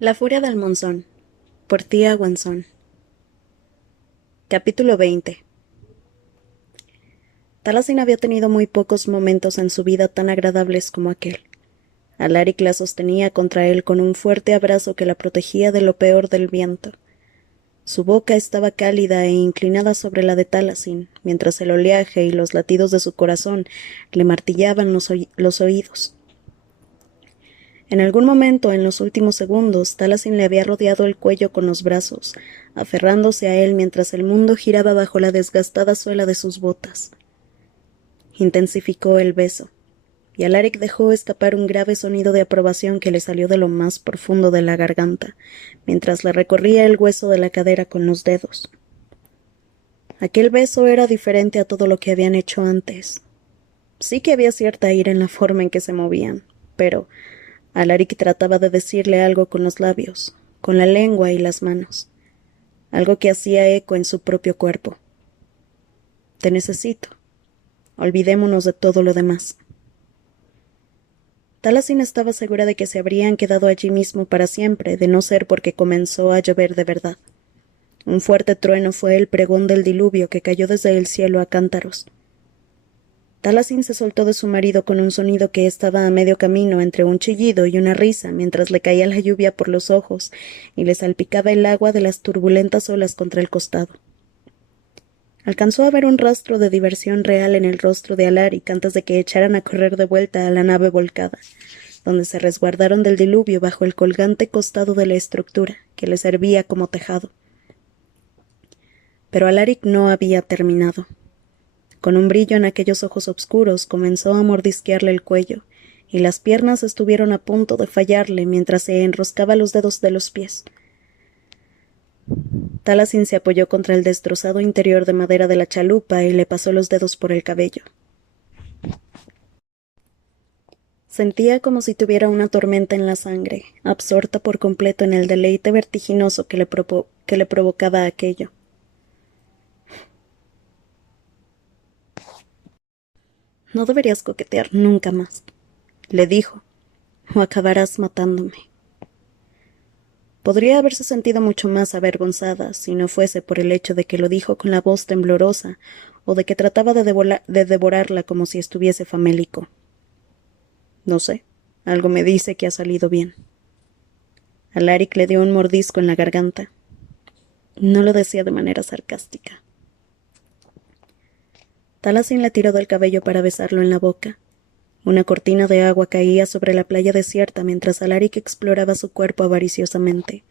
La furia del monzón, por Tía Guanzón. Capítulo 20. Taliesin había tenido muy pocos momentos en su vida tan agradables como aquel. Alaric la sostenía contra él con un fuerte abrazo que la protegía de lo peor del viento. Su boca estaba cálida e inclinada sobre la de Taliesin, mientras el oleaje y los latidos de su corazón le martillaban los oídos. En algún momento, en los últimos segundos, Taliesin le había rodeado el cuello con los brazos, aferrándose a él mientras el mundo giraba bajo la desgastada suela de sus botas. Intensificó el beso, y Alaric dejó escapar un grave sonido de aprobación que le salió de lo más profundo de la garganta, mientras le recorría el hueso de la cadera con los dedos. Aquel beso era diferente a todo lo que habían hecho antes. Sí que había cierta ira en la forma en que se movían, pero Alaric trataba de decirle algo con los labios, con la lengua y las manos, algo que hacía eco en su propio cuerpo. Te necesito. Olvidémonos de todo lo demás. Taliesin estaba segura de que se habrían quedado allí mismo para siempre, de no ser porque comenzó a llover de verdad. Un fuerte trueno fue el pregón del diluvio que cayó desde el cielo a cántaros. Taliesin se soltó de su marido con un sonido que estaba a medio camino entre un chillido y una risa, mientras le caía la lluvia por los ojos y le salpicaba el agua de las turbulentas olas contra el costado. Alcanzó a ver un rastro de diversión real en el rostro de Alaric antes de que echaran a correr de vuelta a la nave volcada, donde se resguardaron del diluvio bajo el colgante costado de la estructura, que le servía como tejado. Pero Alaric no había terminado. Con un brillo en aquellos ojos oscuros comenzó a mordisquearle el cuello, y las piernas estuvieron a punto de fallarle mientras se enroscaba los dedos de los pies. Taliesin se apoyó contra el destrozado interior de madera de la chalupa y le pasó los dedos por el cabello. Sentía como si tuviera una tormenta en la sangre, absorta por completo en el deleite vertiginoso que le provocaba aquello. No deberías coquetear nunca más, le dijo, o acabarás matándome. Podría haberse sentido mucho más avergonzada si no fuese por el hecho de que lo dijo con la voz temblorosa o de que trataba de devorarla como si estuviese famélico. No sé, algo me dice que ha salido bien. Alaric le dio un mordisco en la garganta. No lo decía de manera sarcástica. Taliesin le tiró del cabello para besarlo en la boca. Una cortina de agua caía sobre la playa desierta mientras Alaric exploraba su cuerpo avariciosamente,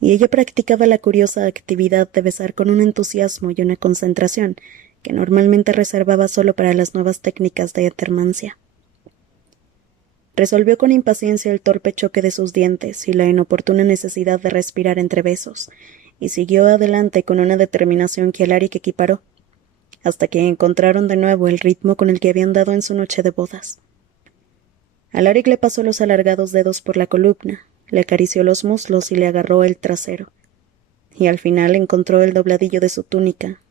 y ella practicaba la curiosa actividad de besar con un entusiasmo y una concentración que normalmente reservaba solo para las nuevas técnicas de hetermancia. Resolvió con impaciencia el torpe choque de sus dientes y la inoportuna necesidad de respirar entre besos, y siguió adelante con una determinación que Alaric equiparó, hasta que encontraron de nuevo el ritmo con el que habían dado en su noche de bodas. Alaric le pasó los alargados dedos por la columna, le acarició los muslos y le agarró el trasero, y al final encontró el dobladillo de su túnica,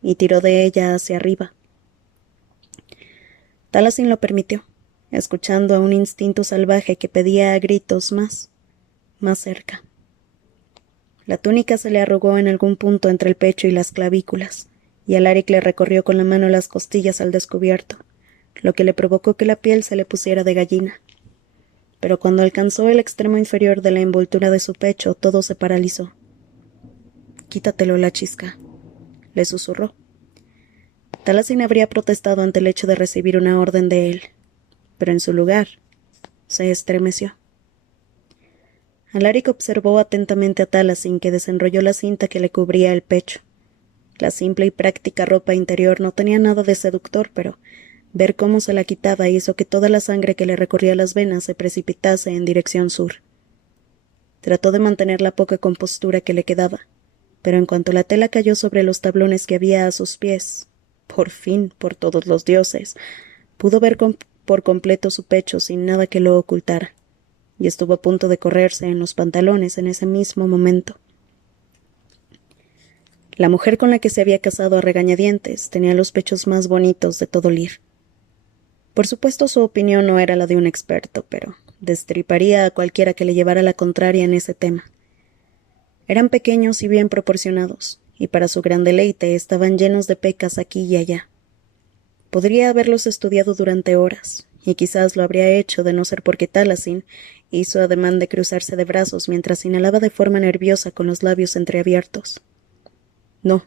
y tiró de ella hacia arriba. Taliesin lo permitió, escuchando a un instinto salvaje que pedía a gritos más cerca. La túnica se le arrugó en algún punto entre el pecho y las clavículas, y Alaric le recorrió con la mano las costillas al descubierto, lo que le provocó que la piel se le pusiera de gallina. Pero cuando alcanzó el extremo inferior de la envoltura de su pecho, todo se paralizó. «Quítatelo, la chisca», le susurró. Taliesin habría protestado ante el hecho de recibir una orden de él, pero en su lugar se estremeció. Alaric observó atentamente a Taliesin, que desenrolló la cinta que le cubría el pecho. La simple y práctica ropa interior no tenía nada de seductor, pero ver cómo se la quitaba hizo que toda la sangre que le recorría las venas se precipitase en dirección sur. Trató de mantener la poca compostura que le quedaba, pero en cuanto la tela cayó sobre los tablones que había a sus pies, por fin, por todos los dioses, pudo ver por completo su pecho sin nada que lo ocultara, y estuvo a punto de correrse en los pantalones en ese mismo momento. La mujer con la que se había casado a regañadientes tenía los pechos más bonitos de todo Lir. Por supuesto, su opinión no era la de un experto, pero Destriparía a cualquiera que le llevara la contraria en ese tema. Eran pequeños y bien proporcionados, y para su gran deleite estaban llenos de pecas aquí y allá. Podría haberlos estudiado durante horas, y quizás lo habría hecho de no ser porque Taliesin hizo ademán de cruzarse de brazos mientras inhalaba de forma nerviosa con los labios entreabiertos. No,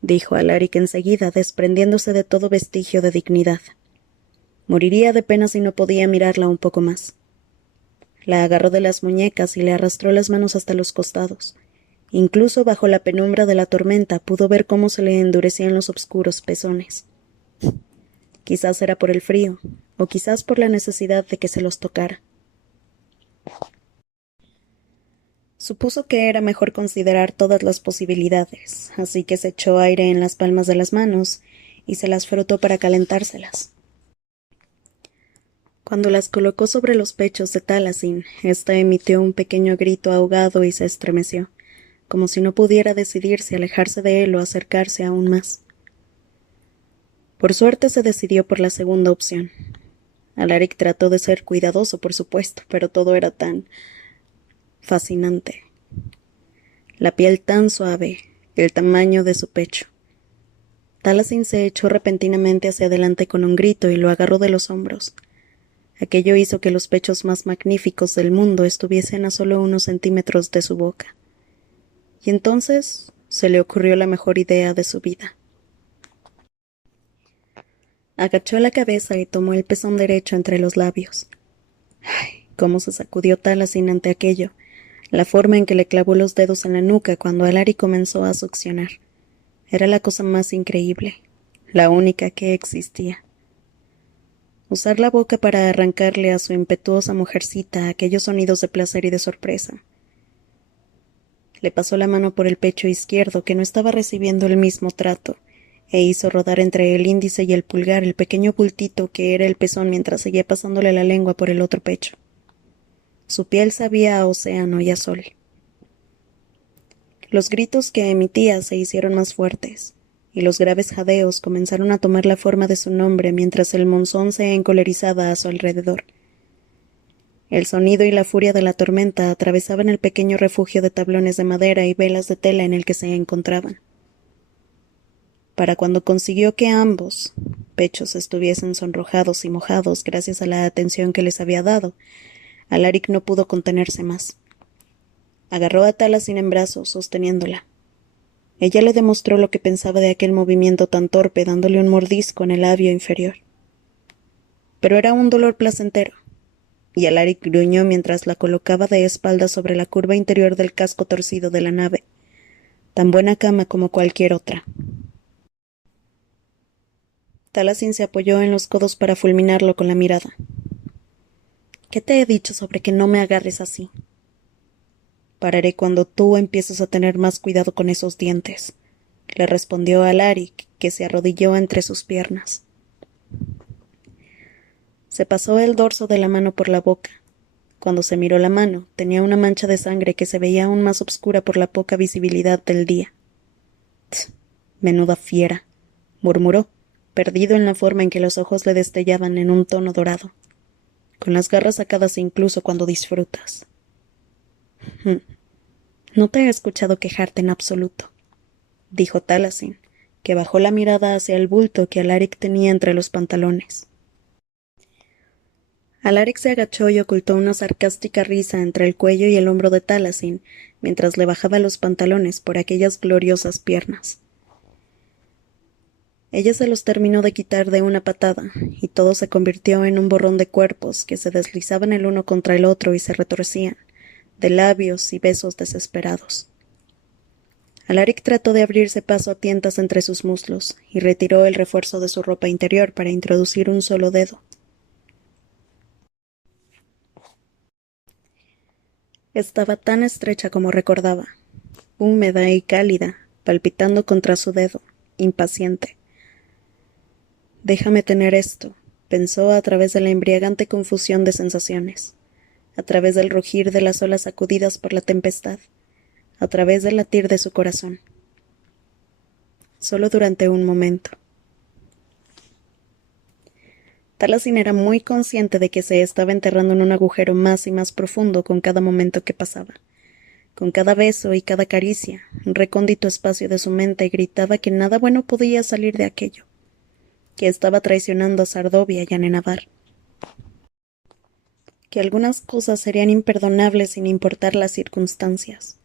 dijo Alaric enseguida, desprendiéndose de todo vestigio de dignidad. Moriría de pena si no podía mirarla un poco más. La agarró de las muñecas y le arrastró las manos hasta los costados. Incluso bajo la penumbra de la tormenta pudo ver cómo se le endurecían los obscuros pezones. Quizás era por el frío, o quizás por la necesidad de que se los tocara. Supuso que era mejor considerar todas las posibilidades, así que se echó aire en las palmas de las manos y se las frotó para calentárselas. Cuando las colocó sobre los pechos de Taliesin, ésta emitió un pequeño grito ahogado y se estremeció, como si no pudiera decidir si alejarse de él o acercarse aún más. Por suerte se decidió por la segunda opción. Alaric trató de ser cuidadoso, por supuesto, pero todo era tan fascinante. La piel tan suave, el tamaño de su pecho. Taliesin se echó repentinamente hacia adelante con un grito y lo agarró de los hombros. Aquello hizo que los pechos más magníficos del mundo estuviesen a solo unos centímetros de su boca. Y entonces se le ocurrió la mejor idea de su vida. Agachó la cabeza y tomó el pezón derecho entre los labios. ¡Ay! Cómo se sacudió Taliesin ante aquello, la forma en que le clavó los dedos en la nuca cuando Alaric comenzó a succionar. Era la cosa más increíble, la única que existía. Usar la boca para arrancarle a su impetuosa mujercita aquellos sonidos de placer y de sorpresa. Le pasó la mano por el pecho izquierdo, que no estaba recibiendo el mismo trato, e hizo rodar entre el índice y el pulgar el pequeño bultito que era el pezón mientras seguía pasándole la lengua por el otro pecho. Su piel sabía a océano y a sol. Los gritos que emitía se hicieron más fuertes, y los graves jadeos comenzaron a tomar la forma de su nombre mientras el monzón se encolerizaba a su alrededor. El sonido y la furia de la tormenta atravesaban el pequeño refugio de tablones de madera y velas de tela en el que se encontraban. Para cuando consiguió que ambos pechos estuviesen sonrojados y mojados gracias a la atención que les había dado, Alaric no pudo contenerse más. Agarró a Taliesin en brazos, sosteniéndola. Ella le demostró lo que pensaba de aquel movimiento tan torpe, dándole un mordisco en el labio inferior. Pero era un dolor placentero, y Alaric gruñó mientras la colocaba de espaldas sobre la curva interior del casco torcido de la nave, tan buena cama como cualquier otra. Taliesin se apoyó en los codos para fulminarlo con la mirada. ¿Qué te he dicho sobre que no me agarres así? Pararé cuando tú empieces a tener más cuidado con esos dientes, le respondió Alaric, que se arrodilló entre sus piernas. Se pasó el dorso de la mano por la boca. Cuando se miró la mano, tenía una mancha de sangre que se veía aún más oscura por la poca visibilidad del día. Menuda fiera, murmuró, perdido en la forma en que los ojos le destellaban en un tono dorado, con las garras sacadas incluso cuando disfrutas. No te he escuchado quejarte en absoluto, dijo Taliesin, que bajó la mirada hacia el bulto que Alaric tenía entre los pantalones. Alaric se agachó y ocultó una sarcástica risa entre el cuello y el hombro de Taliesin mientras le bajaba los pantalones por aquellas gloriosas piernas. Ella se los terminó de quitar de una patada, y todo se convirtió en un borrón de cuerpos que se deslizaban el uno contra el otro y se retorcían, de labios y besos desesperados. Alaric trató de abrirse paso a tientas entre sus muslos, y retiró el refuerzo de su ropa interior para introducir un solo dedo. Estaba tan estrecha como recordaba, húmeda y cálida, palpitando contra su dedo, impaciente. Déjame tener esto, pensó a través de la embriagante confusión de sensaciones, a través del rugir de las olas sacudidas por la tempestad, a través del latir de su corazón. Solo durante un momento. Taliesin era muy consciente de que se estaba enterrando en un agujero más y más profundo con cada momento que pasaba. Con cada beso y cada caricia, un recóndito espacio de su mente gritaba que nada bueno podía salir de aquello, que estaba traicionando a Sardovia y a Nenavar, que algunas cosas serían imperdonables sin importar las circunstancias.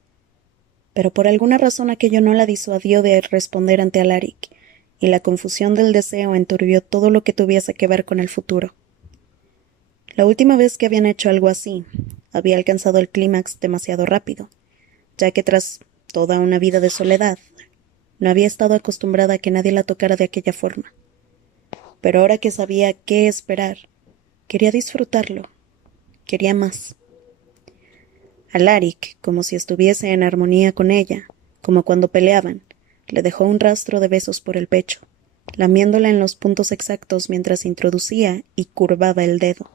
Pero por alguna razón aquello no la disuadió de responder ante Alaric, y la confusión del deseo enturbió todo lo que tuviese que ver con el futuro. La última vez que habían hecho algo así, había alcanzado el clímax demasiado rápido, ya que tras toda una vida de soledad, no había estado acostumbrada a que nadie la tocara de aquella forma. Pero ahora que sabía qué esperar, quería disfrutarlo, quería más. Alaric, como si estuviese en armonía con ella, como cuando peleaban, le dejó un rastro de besos por el pecho, lamiéndola en los puntos exactos mientras introducía y curvaba el dedo.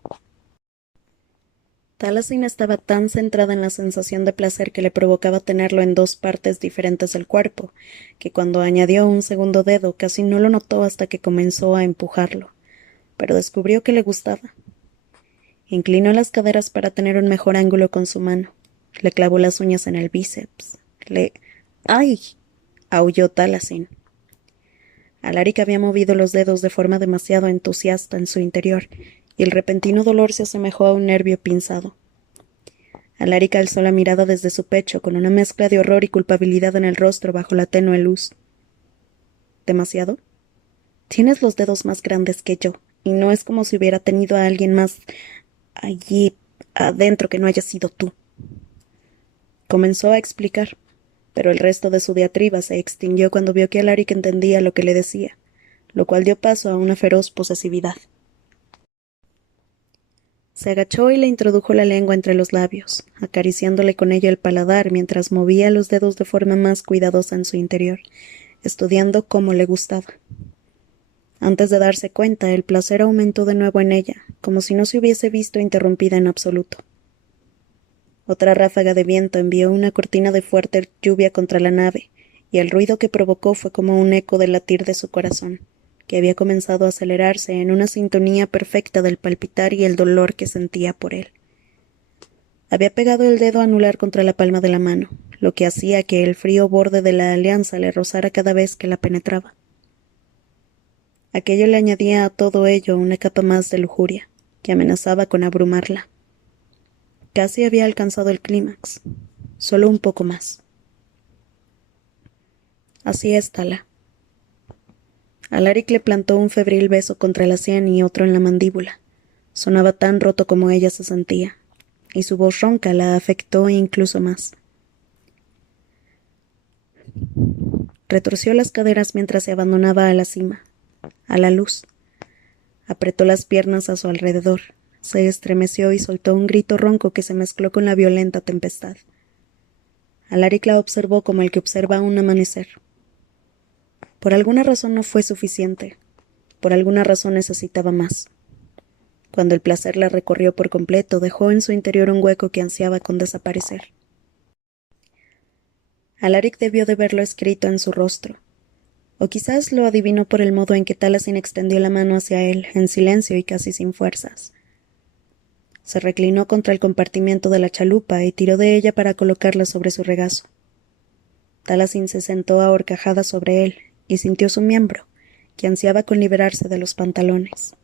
Taliesin estaba tan centrada en la sensación de placer que le provocaba tenerlo en dos partes diferentes del cuerpo, que cuando añadió un segundo dedo casi no lo notó hasta que comenzó a empujarlo, pero descubrió que le gustaba. Inclinó las caderas para tener un mejor ángulo con su mano. Le clavó las uñas en el bíceps. ¡Ay! Aulló Taliesin. Alaric había movido los dedos de forma demasiado entusiasta en su interior, y el repentino dolor se asemejó a un nervio pinzado. Alaric alzó la mirada desde su pecho, con una mezcla de horror y culpabilidad en el rostro bajo la tenue luz. ¿Demasiado? Tienes los dedos más grandes que yo, y no es como si hubiera tenido a alguien más allí adentro que no haya sido tú. Comenzó a explicar, pero el resto de su diatriba se extinguió cuando vio que Alaric entendía lo que le decía, lo cual dio paso a una feroz posesividad. Se agachó y le introdujo la lengua entre los labios, acariciándole con ella el paladar mientras movía los dedos de forma más cuidadosa en su interior, estudiando cómo le gustaba. Antes de darse cuenta, el placer aumentó de nuevo en ella, como si no se hubiese visto interrumpida en absoluto. Otra ráfaga de viento envió una cortina de fuerte lluvia contra la nave, y el ruido que provocó fue como un eco del latir de su corazón, que había comenzado a acelerarse en una sintonía perfecta del palpitar y el dolor que sentía por él. Había pegado el dedo anular contra la palma de la mano, lo que hacía que el frío borde de la alianza le rozara cada vez que la penetraba. Aquello le añadía a todo ello una capa más de lujuria, que amenazaba con abrumarla. Casi había alcanzado el clímax, solo un poco más. Así es, Tala. Alaric le plantó un febril beso contra la sien y otro en la mandíbula. Sonaba tan roto como ella se sentía, y su voz ronca la afectó incluso más. Retorció las caderas mientras se abandonaba a la cima, a la luz. Apretó las piernas a su alrededor, se estremeció y soltó un grito ronco que se mezcló con la violenta tempestad. Alaric la observó como el que observa un amanecer. Por alguna razón no fue suficiente. Por alguna razón necesitaba más. Cuando el placer la recorrió por completo, dejó en su interior un hueco que ansiaba con desaparecer. Alaric debió de verlo escrito en su rostro. O quizás lo adivinó por el modo en que Taliesin extendió la mano hacia él, en silencio y casi sin fuerzas. Se reclinó contra el compartimiento de la chalupa y tiró de ella para colocarla sobre su regazo. Taliesin se sentó a horcajadas sobre él y sintió su miembro, que ansiaba con liberarse de los pantalones.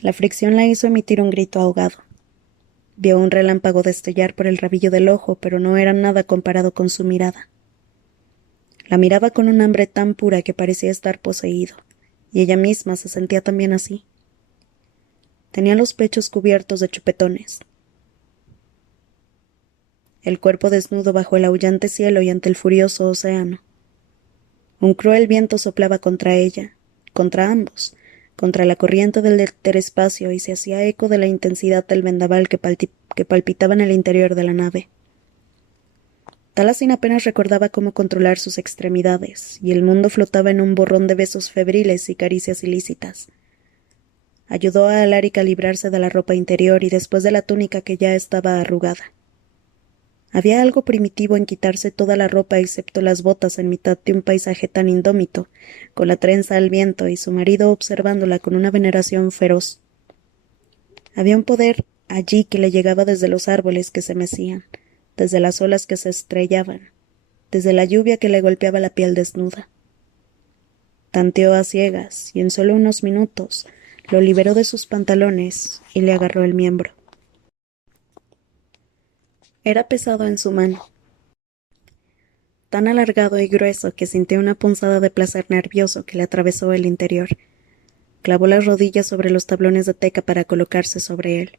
La fricción la hizo emitir un grito ahogado. Vio un relámpago destellar por el rabillo del ojo, pero no era nada comparado con su mirada. La miraba con un hambre tan pura que parecía estar poseído, y ella misma se sentía también así. Tenía los pechos cubiertos de chupetones. El cuerpo desnudo bajo el aullante cielo y ante el furioso océano. Un cruel viento soplaba contra ella, contra ambos, contra la corriente del interespacio y se hacía eco de la intensidad del vendaval que palpitaba en el interior de la nave. Taliesin apenas recordaba cómo controlar sus extremidades, y el mundo flotaba en un borrón de besos febriles y caricias ilícitas. Ayudó a Alaric a librarse de la ropa interior y después de la túnica que ya estaba arrugada. Había algo primitivo en quitarse toda la ropa excepto las botas en mitad de un paisaje tan indómito, con la trenza al viento y su marido observándola con una veneración feroz. Había un poder allí que le llegaba desde los árboles que se mecían, desde las olas que se estrellaban, desde la lluvia que le golpeaba la piel desnuda. Tanteó a ciegas y en solo unos minutos lo liberó de sus pantalones y le agarró el miembro. Era pesado en su mano, tan alargado y grueso que sintió una punzada de placer nervioso que le atravesó el interior. Clavó las rodillas sobre los tablones de teca para colocarse sobre él.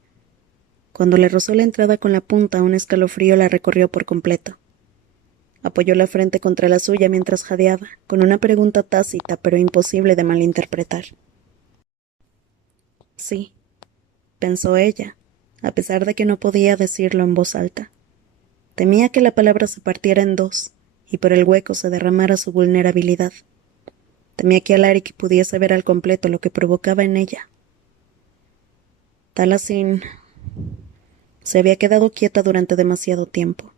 Cuando le rozó la entrada con la punta, un escalofrío la recorrió por completo. Apoyó la frente contra la suya mientras jadeaba, con una pregunta tácita pero imposible de malinterpretar. Sí, pensó ella, a pesar de que no podía decirlo en voz alta. Temía que la palabra se partiera en dos, y por el hueco se derramara su vulnerabilidad. Temía que Alaric pudiese ver al completo lo que provocaba en ella. Taliesin se había quedado quieta durante demasiado tiempo.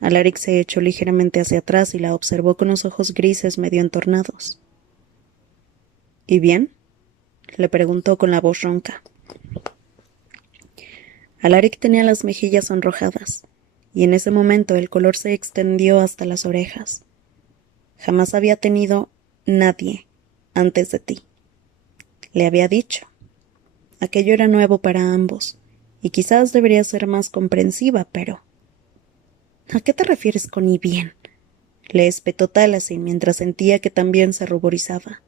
Alaric se echó ligeramente hacia atrás y la observó con los ojos grises medio entornados. ¿Y bien? Le preguntó con la voz ronca. Alaric tenía las mejillas sonrojadas, y en ese momento el color se extendió hasta las orejas. Jamás había tenido nadie antes de ti. Le había dicho. Aquello era nuevo para ambos, y quizás debería ser más comprensiva, pero... ¿A qué te refieres con «y bien?» Le espetó Taliesin mientras sentía que también se ruborizaba.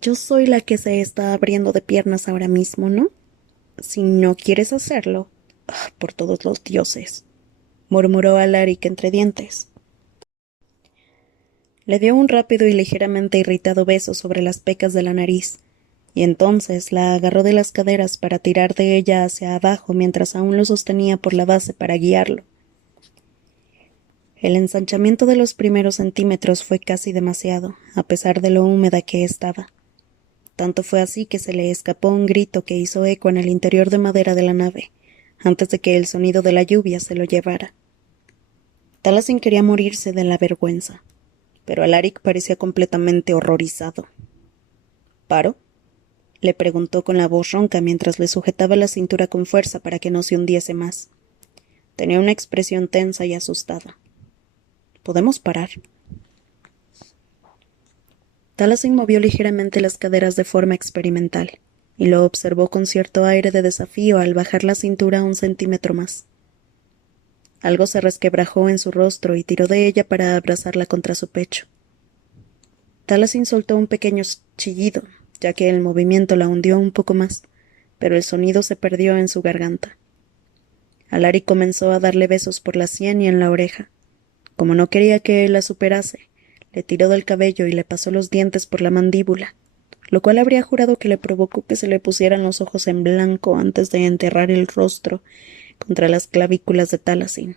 Yo soy la que se está abriendo de piernas ahora mismo, ¿no? Si no quieres hacerlo... por todos los dioses, murmuró Alaric entre dientes. Le dio un rápido y ligeramente irritado beso sobre las pecas de la nariz, y entonces la agarró de las caderas para tirar de ella hacia abajo mientras aún lo sostenía por la base para guiarlo. El ensanchamiento de los primeros centímetros fue casi demasiado, a pesar de lo húmeda que estaba. Tanto fue así que se le escapó un grito que hizo eco en el interior de madera de la nave, antes de que el sonido de la lluvia se lo llevara. Taliesin quería morirse de la vergüenza, pero Alaric parecía completamente horrorizado. ¿Paro?, le preguntó con la voz ronca mientras le sujetaba la cintura con fuerza para que no se hundiese más. Tenía una expresión tensa y asustada. ¿Podemos parar? Taliesin movió ligeramente las caderas de forma experimental, y lo observó con cierto aire de desafío al bajar la cintura 1 centímetro más. Algo se resquebrajó en su rostro y tiró de ella para abrazarla contra su pecho. Taliesin soltó un pequeño chillido, ya que el movimiento la hundió un poco más, pero el sonido se perdió en su garganta. Alaric comenzó a darle besos por la sien y en la oreja. Como no quería que él la superase, le tiró del cabello y le pasó los dientes por la mandíbula, lo cual habría jurado que le provocó que se le pusieran los ojos en blanco antes de enterrar el rostro contra las clavículas de Taliesin.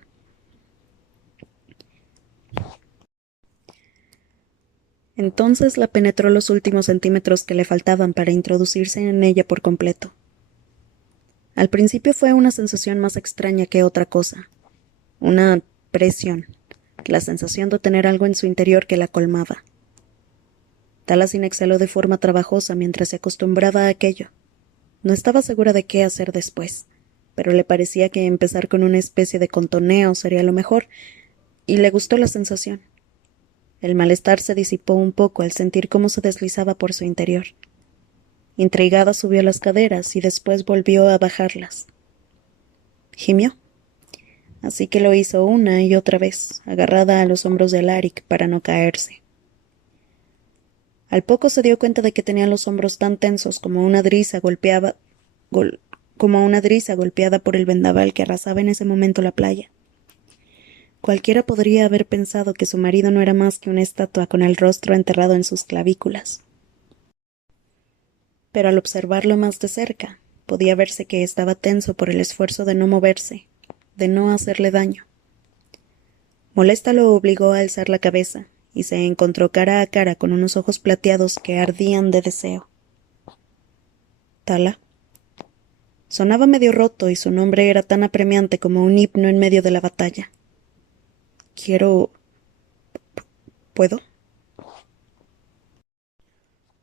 Entonces la penetró los últimos centímetros que le faltaban para introducirse en ella por completo. Al principio fue una sensación más extraña que otra cosa. Una presión, la sensación de tener algo en su interior que la colmaba. Taliesin exhaló de forma trabajosa mientras se acostumbraba a aquello. No estaba segura de qué hacer después, pero le parecía que empezar con una especie de contoneo sería lo mejor, y le gustó la sensación. El malestar se disipó un poco al sentir cómo se deslizaba por su interior. Intrigada subió las caderas y después volvió a bajarlas. Gimió. Así que lo hizo una y otra vez, agarrada a los hombros de Alaric para no caerse. Al poco se dio cuenta de que tenía los hombros tan tensos como una driza golpeada por el vendaval que arrasaba en ese momento la playa. Cualquiera podría haber pensado que su marido no era más que una estatua con el rostro enterrado en sus clavículas. Pero al observarlo más de cerca, podía verse que estaba tenso por el esfuerzo de no moverse, de no hacerle daño. Molesta lo obligó a alzar la cabeza, y se encontró cara a cara con unos ojos plateados que ardían de deseo. «¿Tala?» Sonaba medio roto y su nombre era tan apremiante como un himno en medio de la batalla. Quiero... ¿Puedo?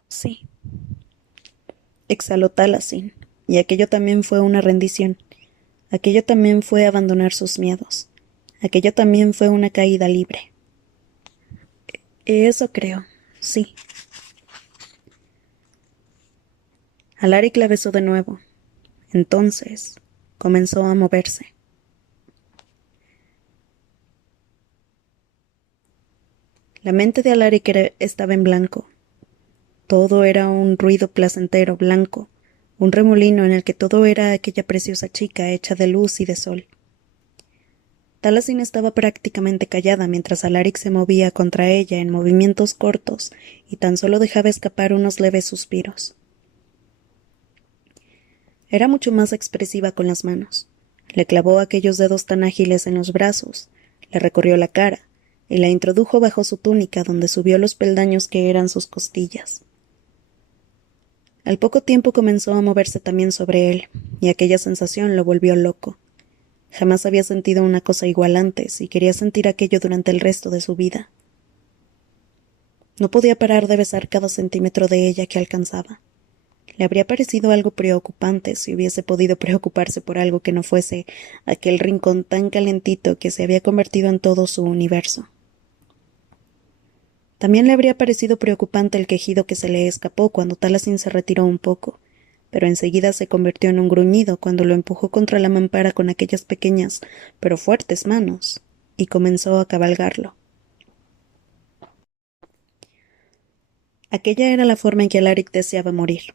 Sí, exhaló Taliesin, y aquello también fue una rendición. Aquello también fue abandonar sus miedos. Aquello también fue una caída libre. Eso creo, sí. Alaric la besó de nuevo. Entonces comenzó a moverse. La mente de Alaric estaba en blanco. Todo era un ruido placentero, blanco, un remolino en el que todo era aquella preciosa chica hecha de luz y de sol. Taliesin estaba prácticamente callada mientras Alaric se movía contra ella en movimientos cortos y tan solo dejaba escapar unos leves suspiros. Era mucho más expresiva con las manos. Le clavó aquellos dedos tan ágiles en los brazos, le recorrió la cara y la introdujo bajo su túnica donde subió los peldaños que eran sus costillas. Al poco tiempo comenzó a moverse también sobre él, y aquella sensación lo volvió loco. Jamás había sentido una cosa igual antes, y quería sentir aquello durante el resto de su vida. No podía parar de besar cada centímetro de ella que alcanzaba. Le habría parecido algo preocupante si hubiese podido preocuparse por algo que no fuese aquel rincón tan calentito que se había convertido en todo su universo. También le habría parecido preocupante el quejido que se le escapó cuando Taliesin se retiró un poco, pero enseguida se convirtió en un gruñido cuando lo empujó contra la mampara con aquellas pequeñas pero fuertes manos, y comenzó a cabalgarlo. Aquella era la forma en que Alaric deseaba morir.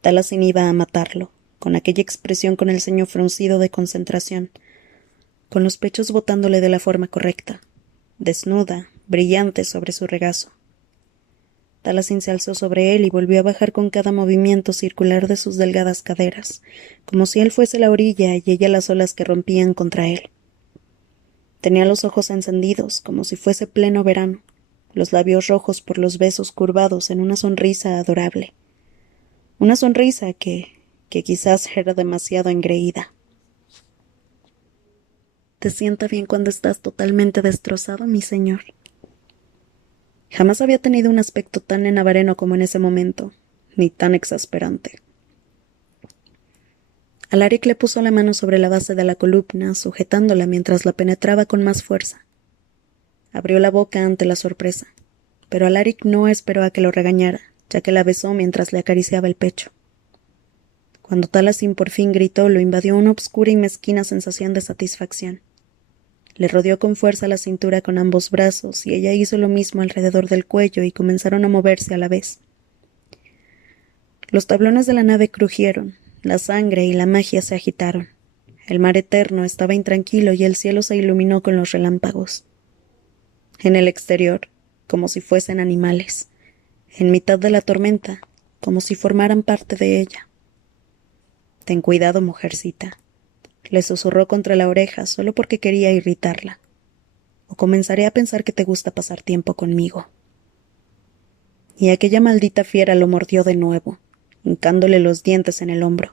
Taliesin iba a matarlo, con aquella expresión con el ceño fruncido de concentración, con los pechos botándole de la forma correcta, desnuda, brillante sobre su regazo. Taliesin se alzó sobre él y volvió a bajar con cada movimiento circular de sus delgadas caderas, como si él fuese la orilla y ella las olas que rompían contra él. Tenía los ojos encendidos, como si fuese pleno verano, los labios rojos por los besos curvados en una sonrisa adorable. Una sonrisa que quizás era demasiado engreída. ¿Te sienta bien cuando estás totalmente destrozado, mi señor? Jamás había tenido un aspecto tan enavareno como en ese momento, ni tan exasperante. Alaric le puso la mano sobre la base de la columna, sujetándola mientras la penetraba con más fuerza. Abrió la boca ante la sorpresa, pero Alaric no esperó a que lo regañara, ya que la besó mientras le acariciaba el pecho. Cuando Taliesin por fin gritó, lo invadió una obscura y mezquina sensación de satisfacción. Le rodeó con fuerza la cintura con ambos brazos, y ella hizo lo mismo alrededor del cuello y comenzaron a moverse a la vez. Los tablones de la nave crujieron, la sangre y la magia se agitaron. El mar eterno estaba intranquilo y el cielo se iluminó con los relámpagos. En el exterior, como si fuesen animales. En mitad de la tormenta, como si formaran parte de ella. «Ten cuidado, mujercita», le susurró contra la oreja solo porque quería irritarla. «O comenzaré a pensar que te gusta pasar tiempo conmigo». Y aquella maldita fiera lo mordió de nuevo, hincándole los dientes en el hombro,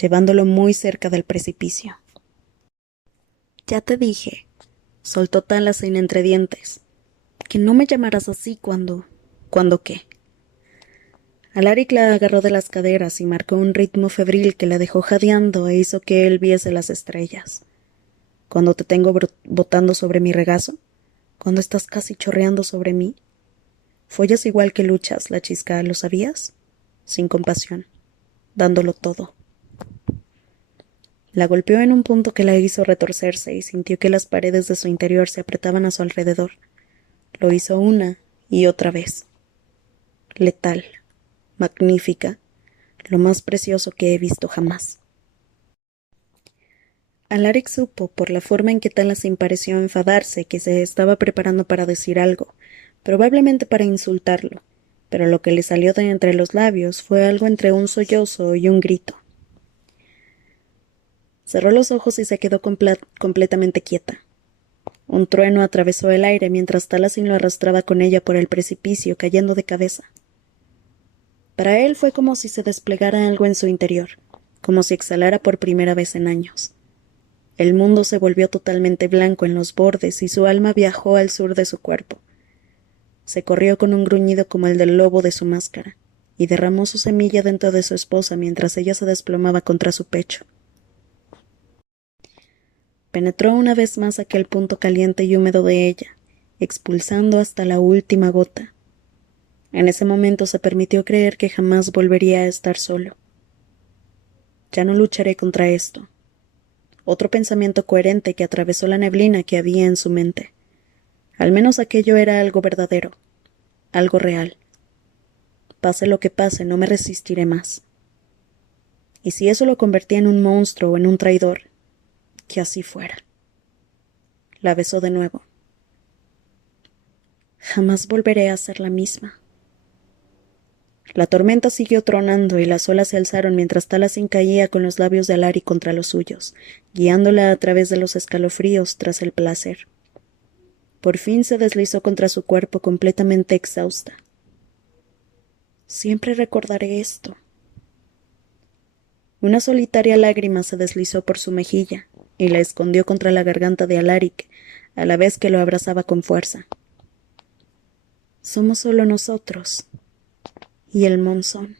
llevándolo muy cerca del precipicio. «Ya te dije», soltó Taliesin entre dientes, «que no me llamaras así cuando... ¿Cuándo qué?» Alaric la agarró de las caderas y marcó un ritmo febril que la dejó jadeando e hizo que él viese las estrellas. «¿Cuando te tengo botando sobre mi regazo? ¿Cuando estás casi chorreando sobre mí? Follas igual que luchas, la chisca, ¿lo sabías? Sin compasión, dándolo todo». La golpeó en un punto que la hizo retorcerse y sintió que las paredes de su interior se apretaban a su alrededor. Lo hizo una y otra vez. Letal, magnífica, lo más precioso que he visto jamás. Alaric supo, por la forma en que Taliesin pareció enfadarse, que se estaba preparando para decir algo, probablemente para insultarlo, pero lo que le salió de entre los labios fue algo entre un sollozo y un grito. Cerró los ojos y se quedó completamente quieta. Un trueno atravesó el aire mientras Taliesin lo arrastraba con ella por el precipicio, cayendo de cabeza. Para él fue como si se desplegara algo en su interior, como si exhalara por primera vez en años. El mundo se volvió totalmente blanco en los bordes y su alma viajó al sur de su cuerpo. Se corrió con un gruñido como el del lobo de su máscara, y derramó su semilla dentro de su esposa mientras ella se desplomaba contra su pecho. Penetró una vez más aquel punto caliente y húmedo de ella, expulsando hasta la última gota. En ese momento se permitió creer que jamás volvería a estar solo. Ya no lucharé contra esto. Otro pensamiento coherente que atravesó la neblina que había en su mente. Al menos aquello era algo verdadero, algo real. Pase lo que pase, no me resistiré más. Y si eso lo convertía en un monstruo o en un traidor, que así fuera. La besó de nuevo. Jamás volveré a ser la misma. La tormenta siguió tronando y las olas se alzaron mientras Taliesin caía con los labios de Alari contra los suyos, guiándola a través de los escalofríos tras el placer. Por fin se deslizó contra su cuerpo completamente exhausta. Siempre recordaré esto. Una solitaria lágrima se deslizó por su mejilla y la escondió contra la garganta de Alaric, a la vez que lo abrazaba con fuerza. Somos solo nosotros y el monzón.